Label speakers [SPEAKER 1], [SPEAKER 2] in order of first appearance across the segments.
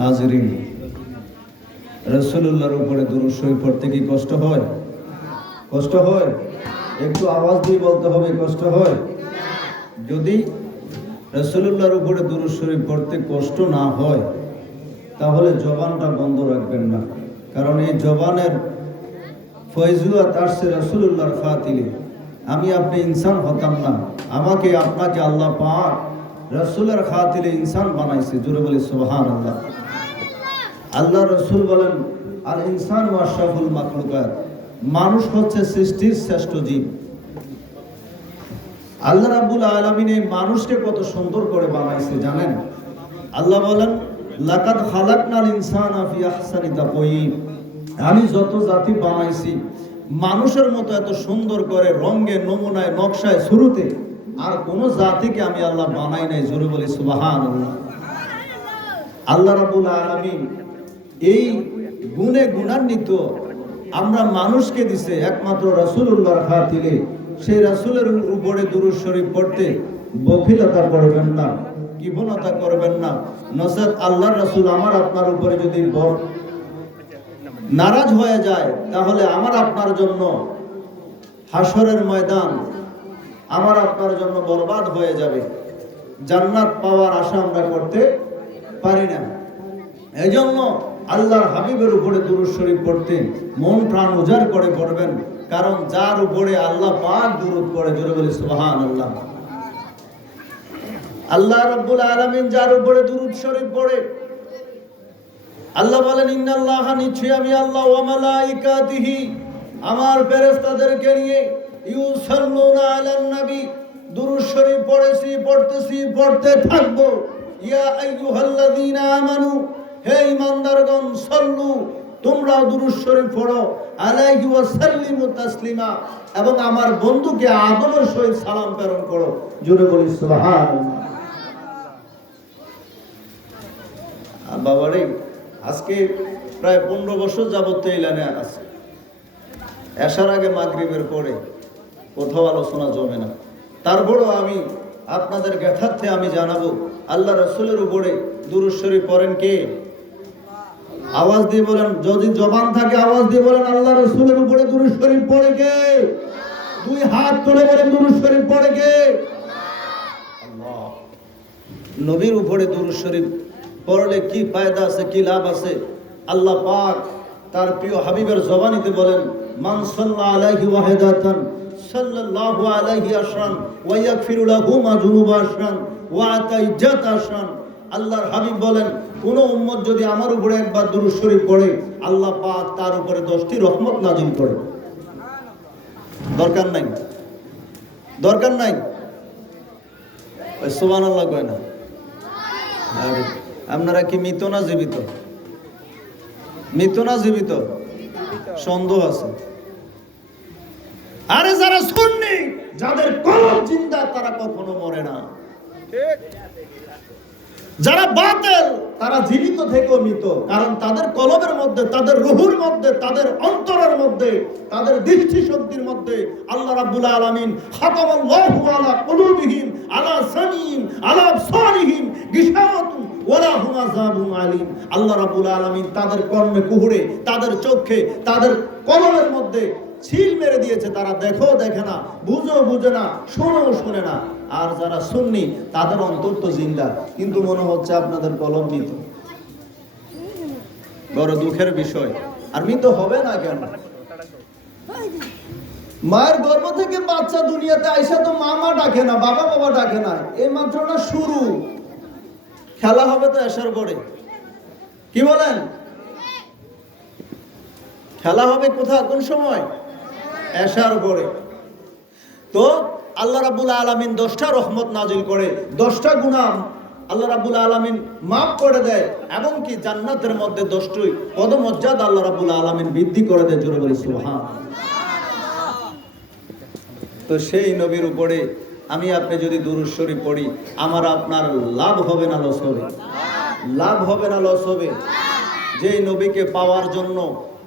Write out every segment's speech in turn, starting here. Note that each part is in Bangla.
[SPEAKER 1] হাজরিন রসুল্লাহর উপরে শরীফ পড়তে কি কষ্ট হয়? কষ্ট হয়? একটু আওয়াজ দিয়ে বলতে হবে, কষ্ট হয়? যদি রসুল্লাহর উপরে শরীফ পড়তে কষ্ট না হয়, তাহলে জবানটা বন্ধ রাখবেন না। কারণ এই জবানের ফয়জুয়াত আসছে রসুল্লাহর খাতিলে। আমি আপনি ইনসান হতাম না। আমাকে আপনাকে আল্লাহ পাক রসুলের খাতিলে ইনসান বানাইছে। জোরে বলি সোহান আল্লাহ আল্লাহ রসুল বলেন আর ইনসান ওয়াশাফুল মাকলুকাত মানুষ হচ্ছে সৃষ্টির শ্রেষ্ঠ জীব। আল্লাহ রাব্বুল আলামিন এই মানুষকে কত সুন্দর করে বানাইছে, জানেন? আল্লাহ বলেন, লাকাদ খালাকনাল ইনসানা ফি আহসানি তাকওয়িম। আমি যত জাতি বানাইছি, মানুষের মতো এত সুন্দর করে রঙে, নমুনায়, নকশায়, শুরুতে আর কোন জাতিকে আমি আল্লাহ বানাই নাই, জোরে বলি সুবহানাল্লাহ। আল্লাহ রাব্বুল আলামিন এই গুণে গুণান্বিত আমরা মানুষকে দিছে একমাত্র রাসূলুল্লাহর খাতিরে। সেই রাসূলের উপরে দুরূদ শরীফ পড়তে বখিলতা করবেন না, কিবনতা করবেন না। নসরত আল্লাহর রাসূল আমার আপনার উপরে যদি নারাজ হয়ে যায়, তাহলে আমার আপনার জন্য হাসরের ময়দান আমার আপনার জন্য বরবাদ হয়ে যাবে। জান্নাত পাওয়ার আশা আমরা করতে পারি না। এই জন্য আল্লাহর হাবিবের উপরে দুরুদ শরীফ পড়তে মন প্রাণ উজাড় করে পড়বেন, কারণ যার উপরে আল্লাহ পাক দুরুদ পড়ে, জোরে বলি সুবহান আল্লাহ আল্লাহ রাব্বুল আলামিন যার উপরে দুরুদ শরীফ পড়ে, আল্লাহ বলেন, ইন্নাল্লাহ নিশ্চয়ই আমি আল্লাহ ওয়া আমার ফেরেশতাদেরকে নিয়ে ইউসাল্লুনা আলান নবী, দুরূদ শরীফ পড়েছি, পড়তেছি, পড়তে থাকব। ইয়া আইয়ুহাল্লাযীনা আমানু হে ঈমানদারগণ সাল্লু তোমরাও দুরূদ শরীফ পড়ো। আলাইহি ওয়া সাল্লিমু তাসলিমা। এবং আমার বন্ধুকে আদমের সহিত সালাম প্রেরণ করো। জোরে বলি সুবহানাল্লাহ বাবারে, আজকে প্রায় পনেরো বছর যাবত লাইনে আছে। এসার আগে মাগরিবের পরে কোথাও আলোচনা জমে না। তারপরও আমি আপনাদের জ্ঞাতার্থে আমি জানাব, আল্লাহ রসুলের উপরে দুরুশ্বরী পড়েন কে? আওয়াজ দিয়ে বলেন, যদি জবান থাকে আওয়াজ দিয়ে বলেন, আল্লাহ রসুলের উপরে দুরুশ্বরী পড়ে কে? দুই হাত তুলে বলেন দুরুশ্বরী পড়ে কে? নবীর উপরে দুরুদ শরীফ পড়লে কি ফায়দা আছে, কি লাভ আছে? আল্লাহ পাক তার প্রিয় হাবিবের জবানিতে বলেন, মান সাল্লা আলাইহি ওয়াহিদাতান, সাল্লাল্লাহু আলাইহি আশরান, ওয়া ইয়াগফিরু লাহু মা যুনুবা আশরান, ওয়া আতা ইজ্জাত আশরান। আল্লাহর হাবিব বলেন, কোন উম্মত যদি আমার উপরে একবার দুরূদ শরীফ পড়ে, আল্লাহ পাক তার উপরে দশটি রহমত নাজিল করে। দরকার নাই। দরকার নাই? ওই সুবহানাল্লাহ কয় না। আপনারা কি মৃত না জীবিত? মৃত না জীবিত? সন্দেহ আছে। আরে যারা শুননি যাদের কলম চিন্তা তারা কখনো মরে না। যারা বাতেল তারা জীবিত থেকেও মৃত। কারণ তাদের কলমের মধ্যে, তাদের রুহুর মধ্যে, তাদের অন্তরের মধ্যে, তাদের দৃষ্টি শক্তির মধ্যে আল্লাহ রাব্বুল আলামিন খাতামাল্লাহু আলা কুলুবিহিম, আলা আলিম। আল্লাহ তাদের কর্মে কুহুরে, তাদের চোখে, তাদের কলমের মধ্যে ছিল মেরে দিয়েছে। তারা দেখো দেখে না, বুঝো বুঝে না, শোনো শোনে না। আর যারা শুননি তাদের অন্তর তো জিন্দা। কিন্তু মনে হচ্ছে আপনাদের কলম মৃত। বড় দুঃখের বিষয়। আর মৃত হবে না কেন? মায়ের গর্ভ থেকে বাচ্চা দুনিয়াতে আইসা তো মামা ডাকে না, বাবা বাবা ডাকে না। এই মাত্র না শুরু। খেলা হবে তো এসার পরে। কি বলেন? খেলা হবে কোথা? কোন সময়? এসার পরে। তো আল্লাহ রাবুল আলমিন দশটা রহমত নাজিল করে, দশটা গুণাম আল্লাহ রাবুল আলমিন মাফ করে দেয় এবং কি জান্নাতের মধ্যে দশটি পদমর্যাদা আল্লাহ রাবুল আলমিন বৃদ্ধি করে দেয়, জোরে বলি সুহান তো সেই নবীর উপরে আমি আপনি যদি দুরুশ্বরী পড়ি, আমার আপনার লাভ হবে না লস হবে। লাভ হবে না লস হবে। যেই নবীকে পাওয়ার জন্য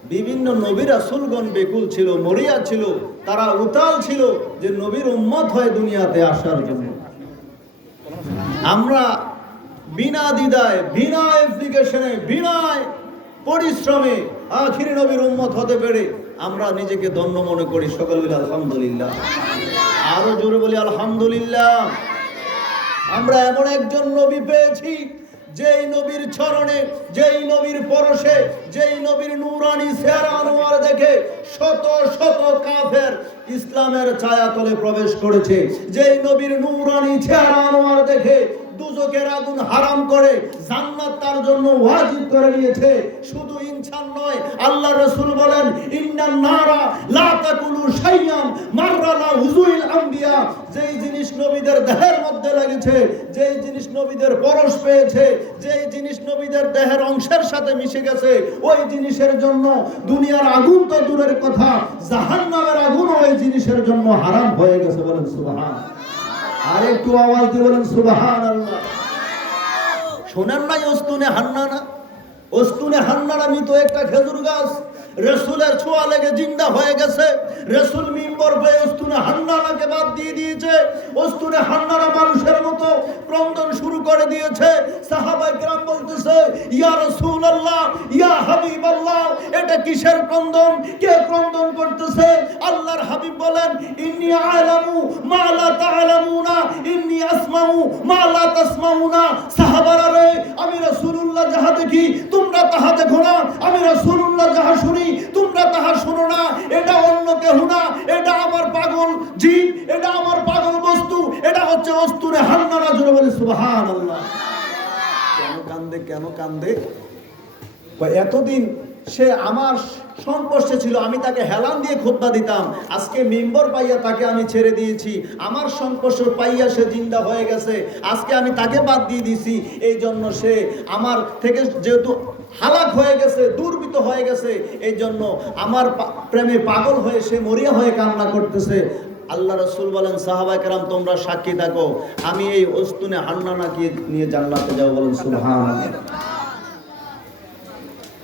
[SPEAKER 1] বিভিন্ন নবীরা সুলগন বেকুল ছিল, মরিয়া ছিল, তারা উতাল ছিল যে নবীর উম্মত হয় দুনিয়াতে আসার জন্য। আমরা বিনা দ্বিধায়, বিনা অ্যাপ্লিকেশনে বিনা পরিশ্রমে আখিরি নবীর উম্মত হতে পেরে আমরা নিজেকে ধন্য মনে করি সকল মিলে আলহামদুলিল্লাহ। আরও জোরে বলি আলহামদুলিল্লাহ। আমরা এমন একজন নবী পেয়েছি যেই নবীর চরণে, যেই নবীর পরশে, যেই নবীর নুরানি চেহারা আনোয়ার দেখে শত শত কাফের ইসলামের ছায়াতলে প্রবেশ করেছে। যেই নবীর নুরানি চেহারা আনোয়ার দেখে দুজকের আগুন হারাম করে জান্নাত তার জন্য ওয়াজিব করে নিয়েছে। শুধু ইনসান নয়, আল্লাহ রাসূল বলেন, ইন্নান নারা লা হুজুইল যেই জিনিস নবীদের দেহের লেগেছে যেই জিনিস নবীদের পরশ পেয়েছে, যেই জিনিস নবীদের দেহের অংশের সাথে মিশে গেছে, ওই জিনিসের জন্য দুনিয়ার আগুন তো দূরের কথা, জাহান্নামের আগুনও ওই জিনিসের জন্য হারাম হয়ে গেছে বলেন সুবহান। আর একটু আওয়াজ দিয়ে বলেন সুবহান আল্লাহ শোনেন নাই অস্তুনে হান্নানা? অস্তুনে হান্নানা মৃত একটা খেজুর গাছ। রসুলের ছোঁয়া লেগে জিন্দা হয়ে গেছে। রসুল মিম্বর হয়ে অস্তুনে হান্নানাকে বাদ দিয়ে দিয়েছে। অস্তুনে হান্নানা মানুষের মতো ক্রন্দন শুরু করে দিয়েছে। সাহাবাই গ্রাম বলতেছে, ইয়া রসুল আল্লাহ ইয়া হাবিব আল্লাহ এটা কিসের ক্রন্দন? কে ক্রন্দন করতেছে? আল্লাহর হাবিব বলেন, ইন্নি আলামু মা লা তা'লামুনা ইন্নি আসমাউ মা লা তাসমাউনা। সাহাবারা শুনি, তোমরা তাহা শোনো না। এটা অন্য কেহ না। এটা আমার পাগল জীব, এটা আমার পাগল বস্তু, এটা হচ্ছে অস্তুরে হান্নানা জুড়ে বলে, সুবহানাল্লাহ। কেন কান্দে কেন কান্দে? এতদিন সে আমার সংস্পর্শে ছিল, আমি তাকে হেলান দিয়ে খোদ্া দিতাম। আজকে মেম্বর পাইয়া তাকে আমি ছেড়ে দিয়েছি। আমার সংস্পর্শ পাইয়া সে জিন্দা হয়ে গেছে। আজকে আমি তাকে বাদ দিয়ে দিয়েছি এই জন্য সে আমার থেকে যেহেতু হালাক হয়ে গেছে দুর্বৃত হয়ে গেছে এই জন্য আমার প্রেমে পাগল হয়ে সে মরিয়া হয়ে কান্না করতেছে। আল্লাহ রসুল বলেন সাহাবাই কেরাম, তোমরা সাক্ষী থাকো। আমি এই অস্তুনে হান্নানাকে নিয়ে জান্নাতে যাব বলেন সুবহান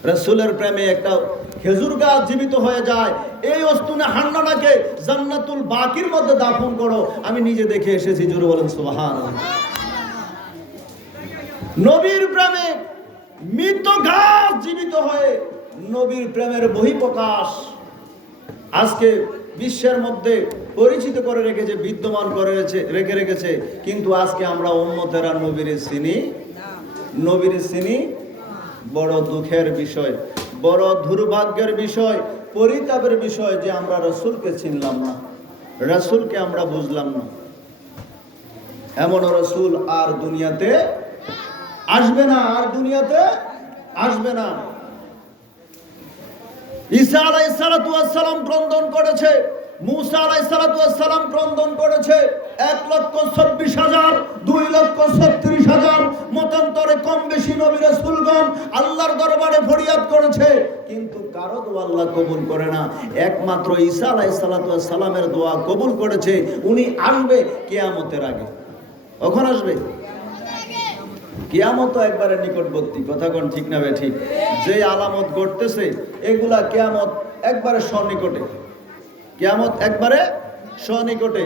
[SPEAKER 1] রসুলের প্রেমে একটা খেজুর গাছ জীবিত হয়ে যায়। এই অস্তুনে হান্নানাকে জান্নাতুল বাকির মধ্যে দাফন করো। আমি নিজে দেখে এসেছি, জোরে বলেন সুবহান নবীর প্রেমে মৃত গাছ জীবিত হয়ে নবীর প্রেমের বহিঃপ্রকাশ আজকে বিশ্বের মধ্যে পরিচিত করে রেখেছে, বিদ্যমান করে রেখে রেখেছে। কিন্তু আজকে আমরা উম্মতেরা নবীর চিনি নবীর চিনি বড় দুঃখের বিষয়, বড় দুর্ভাগ্যের বিষয়, পরিতাপের বিষয় যে আমরা রসুলকে চিনলাম না, রসুলকে আমরা বুঝলাম না। এমন রসুল আর দুনিয়াতে আসবে না আর দুনিয়াতে? আসবে না। ঈসা ক্রন্দন করেছে। ক্রন্দন করেছে। এক লক্ষ হাজার লক্ষ ছত্রিশ হাজার, মতান্তরে কম বেশি নবী রাসূলগণ আল্লাহর দরবারে ফরিয়াদ করেছে। কিন্তু কারও দোয়া আল্লাহ কবুল করে না। একমাত্র ঈসা আলাইসালামের দোয়া কবুল করেছে। উনি আসবে কেয়ামতের আগে। কখন আসবে? কেয়ামত তো একবারে নিকটবর্তী, কথা কোন ঠিক না বেঠি যে আলামত ঘটতেছে, এগুলা কেয়ামত একবারে স্বনিকটে কেয়ামত একবারে সনিকটে।